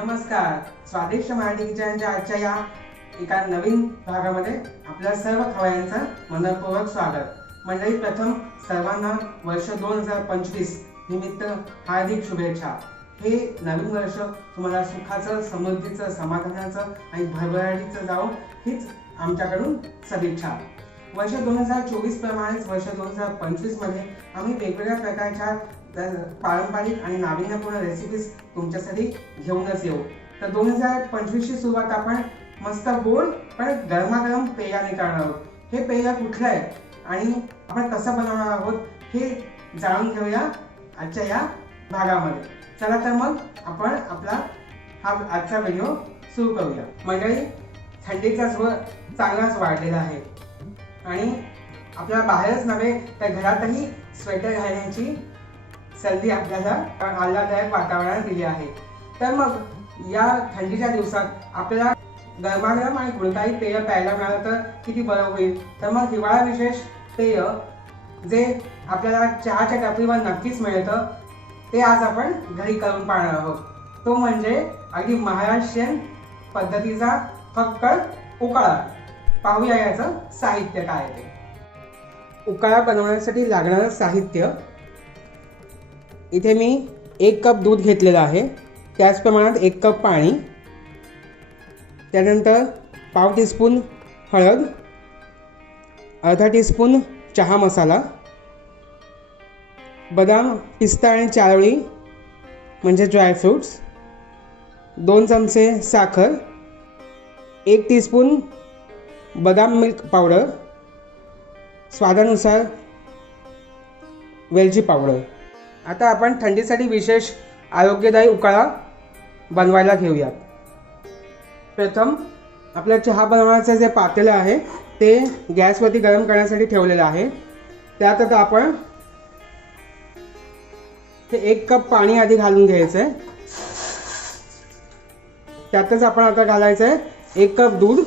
नमस्कार. स्वादिष्ट मराठी किचनच्या आजच्या या एका नवीन भागामध्ये आपल्या सर्व खवयांचं मनपूर्वक स्वागत. मंडळी प्रथम सर्वांना वर्ष दोन हजार पंचवीस निमित्त हार्दिक शुभेच्छा. हे नवीन वर्ष तुम्हाला सुखाचं समृद्धीचं समाधानाचं आणि भरभराटीचं जावं हीच आमच्याकडून सदिच्छा. वर्ष दोन हजार चोवीस प्रमाणेच वर्ष दोन हजार पंचवीसमध्ये आम्ही वेगवेगळ्या प्रकारच्या तर पारंपरिक आणि नाविन्यपूर्ण रेसिपीज तुमच्यासाठी घेऊनच येऊ. तर दोन हजार पंचवीसची सुरुवात आपण मस्त गोड पण गरमागरम पेयाने करणार आहोत. हे पेय कुठलं आहे आणि आपण कसं बनवणार आहोत हे जाणून घेऊया आजच्या या भागामध्ये. चला तर मग आपण आपला हा आजचा व्हिडिओ सुरू करूया. मंडळी थंडीचा स्वर चांगलाच वाढलेला आहे. आणि आपल्याला बाहेरच नव्हे तर घरातही स्वेटर घालण्याची संधी आपल्याला आल्हाददायक वातावरण दिली आहे. तर मग या थंडीच्या दिवसात आपल्याला गरमागरम आणि गुणकारी पेय प्यायला मिळालं तर किती बरं होईल? तर मग हिवाळा विशेष पेय जे आपल्याला चहाच्या टपरीवर नक्कीच मिळतं ते आज आपण घरी करून पाहणार आहोत. तो म्हणजे अगदी महाराष्ट्रीयन पद्धतीचा फक्कड उकाळा. पाहूया याचं साहित्य काय ते. उकाळा बनवण्यासाठी लागणारं साहित्य इथे मी एक कप दूध घेतलेलं आहे. त्याच प्रमाणात एक कप पाणी. त्यानंतर पाव टीस्पून हळद. अर्धा टीस्पून चहा मसाला. बदाम पिस्ता आणि चारोळी म्हणजे ड्रायफ्रूट्स दोन चमचे साखर. एक टीस्पून बदाम मिल्क पावडर स्वादानुसार वेलची पावडर आता आपण थंडीसाठी विशेष आरोग्यदायी उकाळा बनवायला घेऊयात. प्रथम आपल्या चहा बनवण्याचं जे पातेलं आहे ते गॅसवरती गरम करण्यासाठी ठेवलेलं आहे. त्यात आता आपण हे एक कप पाणी आधी घालून घ्यायचं. आहे त्यातच आपण आता घालायचं आहे एक कप दूध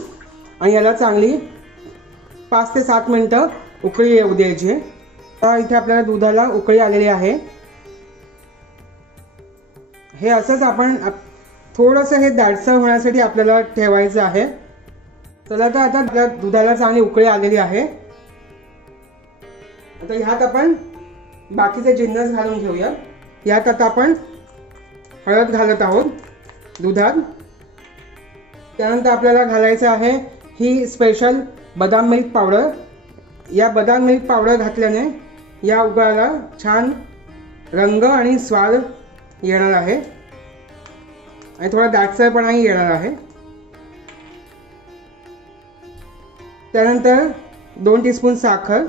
आणि याला चांगली पाच ते सात मिनटं उकळी येऊ द्यायची. तर आता इथे आपल्याला दुधाला उकळी आलेली आहे. हे असंच आपण आप- थोडंसं हे दाटसर होण्यासाठी आपल्याला ठेवायचं आहे. चला तर आता आपल्या दुधाला चांगली उकळी आलेली आहे. आता ह्यात आपण बाकीचे जिन्नस घालून घेऊया. यात आता आपण हळद घालत आहोत दुधात. त्यानंतर आपल्याला घालायचं आहे ही स्पेशल बदाम मिल्क पावडर. या बदाम मिल्क पावडर घातल्याने या उगाळाला छान रंग आणि स्वाद येणार आहे. आणि थोडा दाटसरपणाही येणार आहे. त्यानंतर दोन टीस्पून साखर.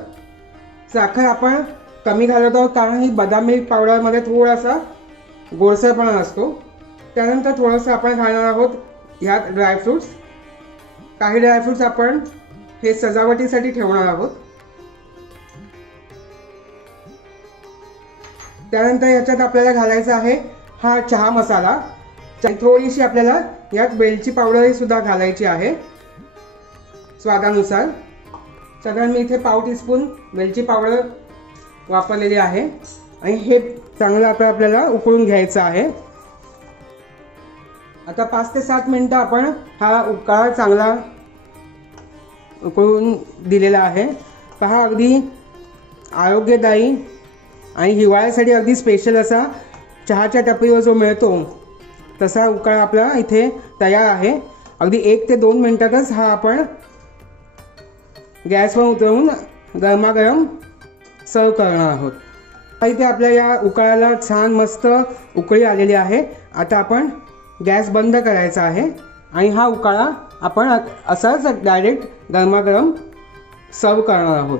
साखर आपण कमी घालत आहोत कारण ही बदाम मिल्क पावडरमध्ये थोडासा गोडसरपणा असतो. त्यानंतर थोडंसं आपण घालणार आहोत ह्यात ड्रायफ्रूट्स काही ड्रायफ्रूट्स आपण हे सजावटीसाठी ठेवणार आहोत. त्यानंतर याच्यात आपल्याला घालायचा आहे हा चहा मसाला. थोडीशी आपल्याला यात वेलची पावडर सुद्धा घालायची आहे. स्वादानुसार. साधारण मी इथे पाव टीस्पून वेलची पावडर वापरलेली आहे. आणि हे चांगलं आता आपल्याला उकळून घ्यायचं आहे. आता पाच ते सात मिनटं आपण हा उकाळा चांगला उकळून दिलेला आहे. पहा अगदी आरोग्यदायी आणि हिवाळ्यासाठी अगदी स्पेशल असा चहाच्या टपरीवर जो मिळतो तसा उकाळा आपला इथे तयार आहे. अगदी एक ते दोन मिनटातच हा आपण गॅसवर उतरवून गरमागरम सर्व करणार आहोत. इथे आपल्या या उकाळ्याला छान मस्त उकळी आलेली आहे. आता आपण गॅस बंद करायचा आहे आणि हा उकाळा आपण असाच डायरेक्ट गरमागरम सर्व करणार आहोत.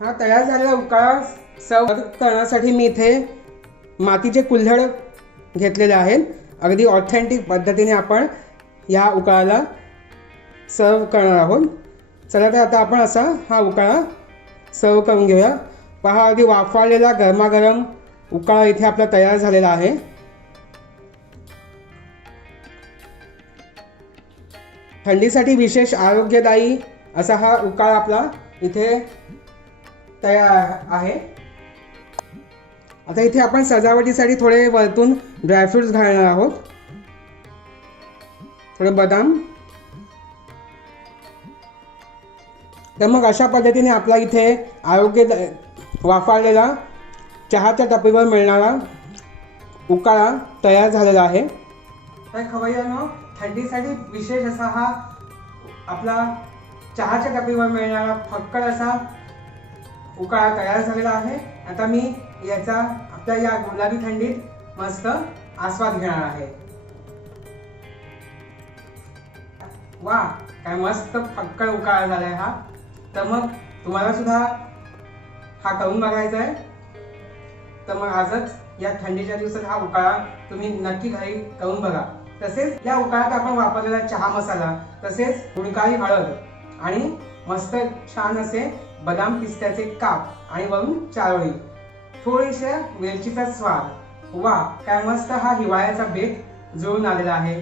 हा तयार झालेला उकाळा सर्व करण्यासाठी मी इथे मातीचे कुल्हड घेतलेले आहेत. अगदी ऑथेंटिक पद्धतीने आपण या उकाळाला सर्व करणार आहोत. चला तर आता आपण असा हा उकाळा सर्व करून घेऊया. पहा अगदी वाफाळलेला गरमागरम उकाळा इथे आपला तयार झालेला आहे. थंडीसाठी विशेष आरोग्यदायी असा हा उकाळा आपला इथे तयार आहे. आता इथे आपण सजावटीसाठी थोडे वरतून ड्रायफ्रुट्स घालणार आहोत. थोडे बदाम. तर मग अशा पद्धतीने आपला इथे आरोग्य वाफाळलेला चहाच्या टपरीवर मिळणारा उकाळा तयार झालेला आहे. तर खवय्यानो थंडीसाठी विशेष असा हा आपला चहाच्या टपरीवर मिळणारा फक्कड असा उकाळा तयार झालेला आहे. आता मी याचा आपल्या या गुलाबी थंडीत मस्त आस्वाद घेणार आहे. वा काय मस्त फक्कळ उकाळा झालाय हा. तर मग तुम्हाला सुद्धा हा करून बघायचा आहे. तर मग आजच या थंडीच्या दिवसात हा उकाळा तुम्ही नक्की घरी करून बघा. तसेच या उकाळ्यात आपण वापरलेला चहा मसाला तसेच गुडकाळी हळद आणि मस्त छान असे बदाम पिस्त्याचे काप आणि वरून चारोळी. थोडीशा वेलचीचा स्वाद. वा काय मस्त हा हिवाळ्याचा बेत जुळून आलेला आहे.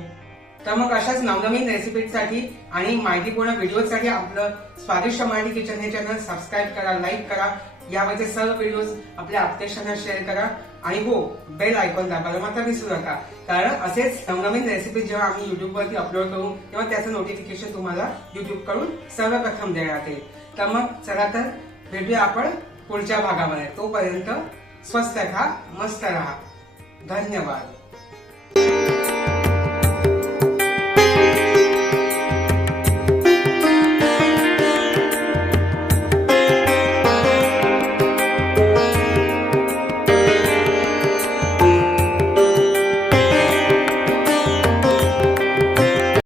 तर मग अशाच नवनवीन रेसिपीसाठी आणि माहितीपूर्ण व्हिडिओसाठी आपलं स्वादिष्ट मराठी किचन हे चॅनल सबस्क्राईब करा लाईक करा. यावरचे सर्व व्हिडिओज आपल्या आप्तेशांना शेअर करा. आणि हो बेल आयकॉन दाबायला मात्र विसरू नका. कारण असेच नवनवीन रेसिपी जेव्हा आम्ही युट्यूबवरती अपलोड करू तेव्हा त्याचं नोटिफिकेशन तुम्हाला युट्यूबकडून सर्वप्रथम देण्यात येईल. तर मग चला तर भेटूया आपण पुढच्या भागामध्ये. तोपर्यंत स्वस्त खा मस्त राहा. धन्यवाद.